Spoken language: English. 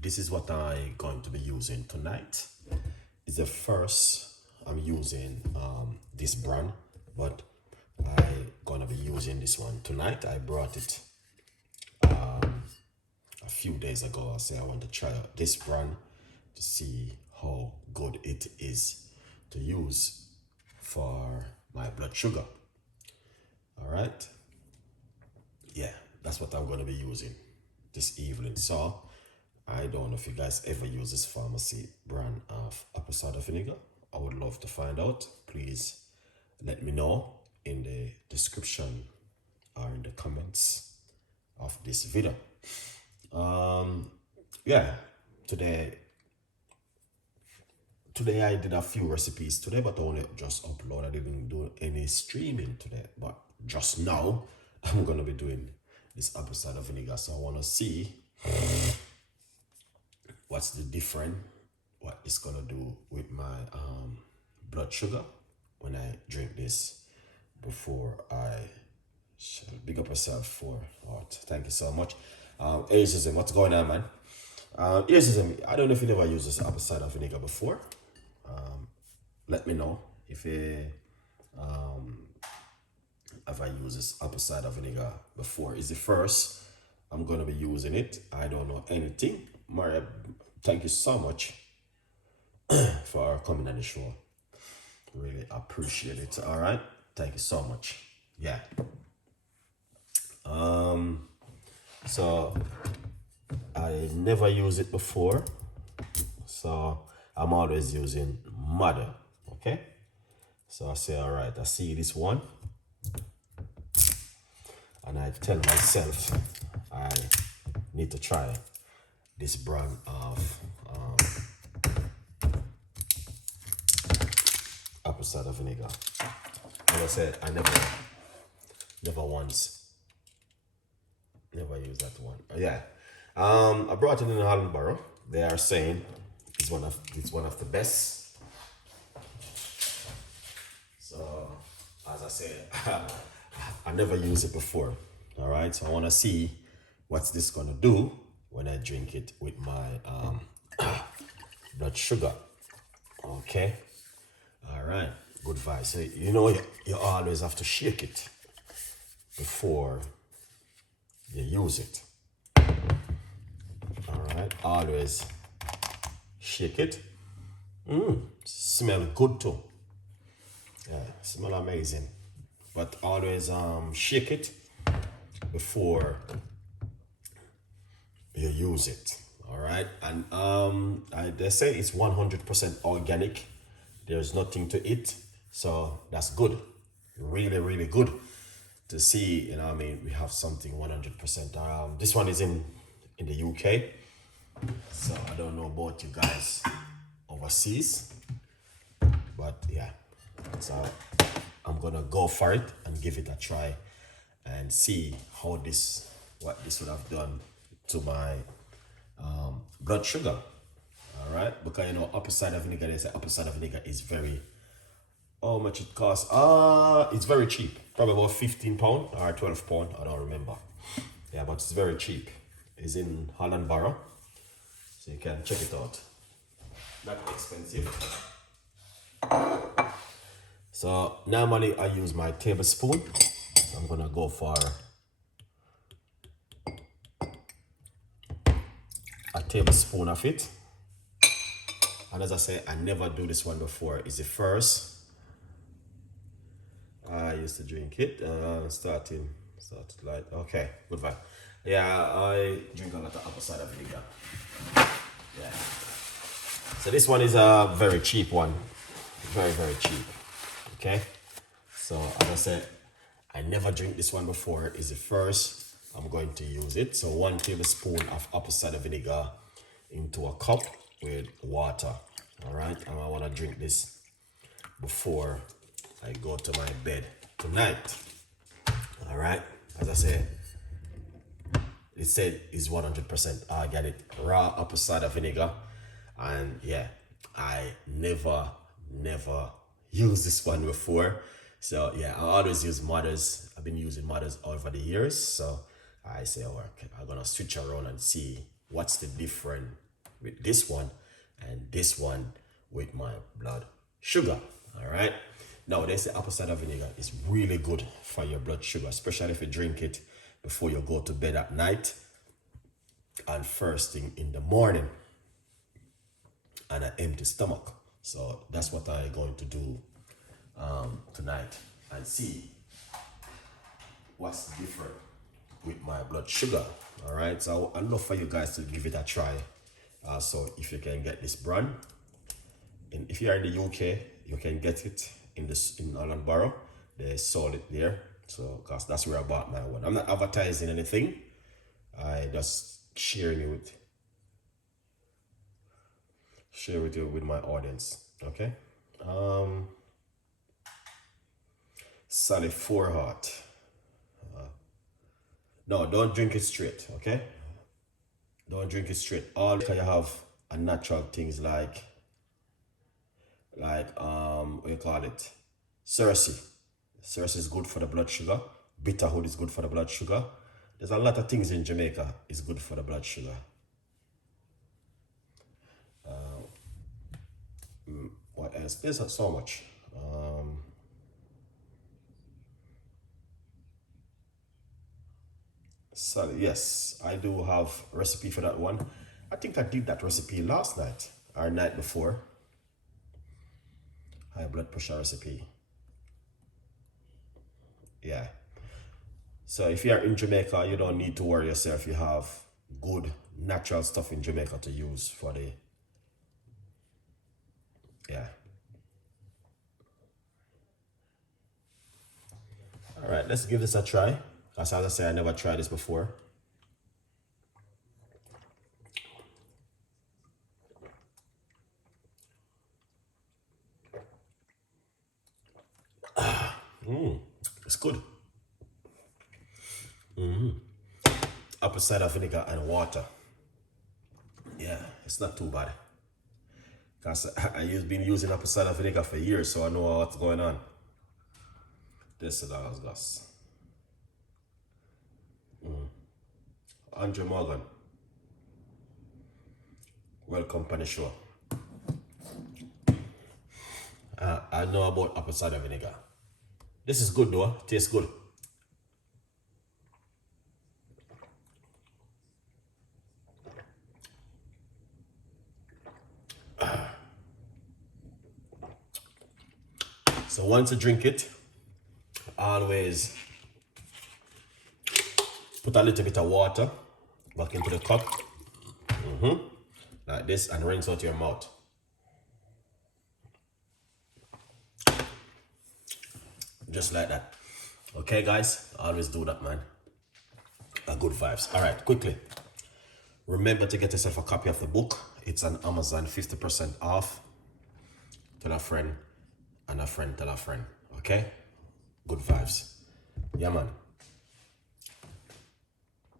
this is what I'm going to be using tonight. It's the first I'm using this brand, but I'm gonna be using this one tonight. I brought it a few days ago. I say I want to try out this brand to see how good it is to use for my blood sugar. All right, yeah, that's what I'm going to be using this evening. So I don't know if you guys ever use this pharmacy brand of apple cider vinegar. I would love to find out. Please let me know in the description or in the comments of this video. Yeah, today I did a few recipes today, but I only just upload. I didn't do any streaming today, but just now I'm gonna be doing this apple cider vinegar. So I want to see what's the different, what it's gonna do with my blood sugar when I drink this before I big up yourself for art. Thank you so much. Aisism, what's going on, man? Aisism, I don't know if you ever used this apple cider vinegar before. Let me know if you have I used this apple cider vinegar before. It's the first I'm gonna be using it. I don't know anything. Maria, thank you so much for coming on the show. Really appreciate it. All right, thank you so much. Yeah. So I never used it before, so I'm always using mother. Okay, so I say, all right, I see this one and I tell myself I need to try this brand of apple cider vinegar. As I said, I never used that one. Yeah, I brought it in Hollandborough. They are saying it's one of the best. So as I said, I never used it before. All right, so I want to see what's this gonna do when I drink it with my blood sugar. Okay, all right, good vibes. So you know you always have to shake it before you use it. All right, always shake it. Smell good too. Yeah, smell amazing. But always shake it before you use it. All right, and they say it's 100% organic. There's nothing to it, so that's good. Really good to see. You know, I mean, we have something 100%. This one is in the UK, so I don't know about you guys overseas, but yeah. So I'm gonna go for it and give it a try and see what this would have done to my blood sugar. All right, because you know apple cider vinegar. They say apple cider vinegar is very. How much it costs? It's very cheap. Probably about £15 or £12. I don't remember. Yeah, but it's very cheap. It's in Hollandborough, so you can check it out. Not expensive. So normally I use my tablespoon. So I'm gonna go for a tablespoon of it. And as I say, I never do this one before. It's the first. I used to drink it. Started light. Okay, good vibe. Yeah, I drink a lot of apple cider vinegar. Yeah. So this one is a very cheap one. Very cheap. Okay. So as I said, I never drink this one before. It's the first I'm going to use it. So 1 tablespoon of apple cider vinegar into a cup with water. All right, and I want to drink this before I go to my bed tonight. All right, as I said, it said it's 100% organic raw apple cider vinegar, and yeah, I never used this one before. So yeah, I always use Mothers. I've been using Mothers over the years, so I say, oh, okay, I'm gonna switch around and see what's the different with this one, and this one with my blood sugar. All right. Now they say apple cider vinegar is really good for your blood sugar, especially if you drink it before you go to bed at night and first thing in the morning on an empty stomach. So that's what I'm going to do tonight, and see what's different with my blood sugar. All right, so I'd love for you guys to give it a try. So if you can get this brand, and if you're in the UK, you can get it in Holland Borough. They sold it there, so cause that's where I bought my one. I'm not advertising anything. I just share with you with my audience. Okay. Sally 4 Heart. No, don't drink it straight. Okay. Don't drink it straight. All because you have a natural things like what you call it, cerasee. Cerasee is good for the blood sugar. Bitterhood is good for the blood sugar. There's a lot of things in Jamaica is good for the blood sugar. What else? There's so much. So yes, I do have a recipe for that one. I think I did that recipe last night or night before. High blood pressure recipe. Yeah. So if you're in Jamaica, you don't need to worry yourself. You have good natural stuff in Jamaica to use for the, yeah. All right, let's give this a try. As I say, I never tried this before. It's good. Apple cider vinegar and water. Yeah, it's not too bad. Because I've been using apple cider vinegar for years, so I know what's going on. This is gas. Andrew Morgan, welcome to the show. I know about apple cider vinegar. This is good though, tastes good. So once you drink it, always put a little bit of water back into the cup, like this, and rinse out your mouth. Just like that. Okay guys, always do that, man. Good vibes. All right, quickly, remember to get yourself a copy of the book. It's on Amazon, 50% off. Tell a friend, and a friend tell a friend. Okay, good vibes. Yeah man.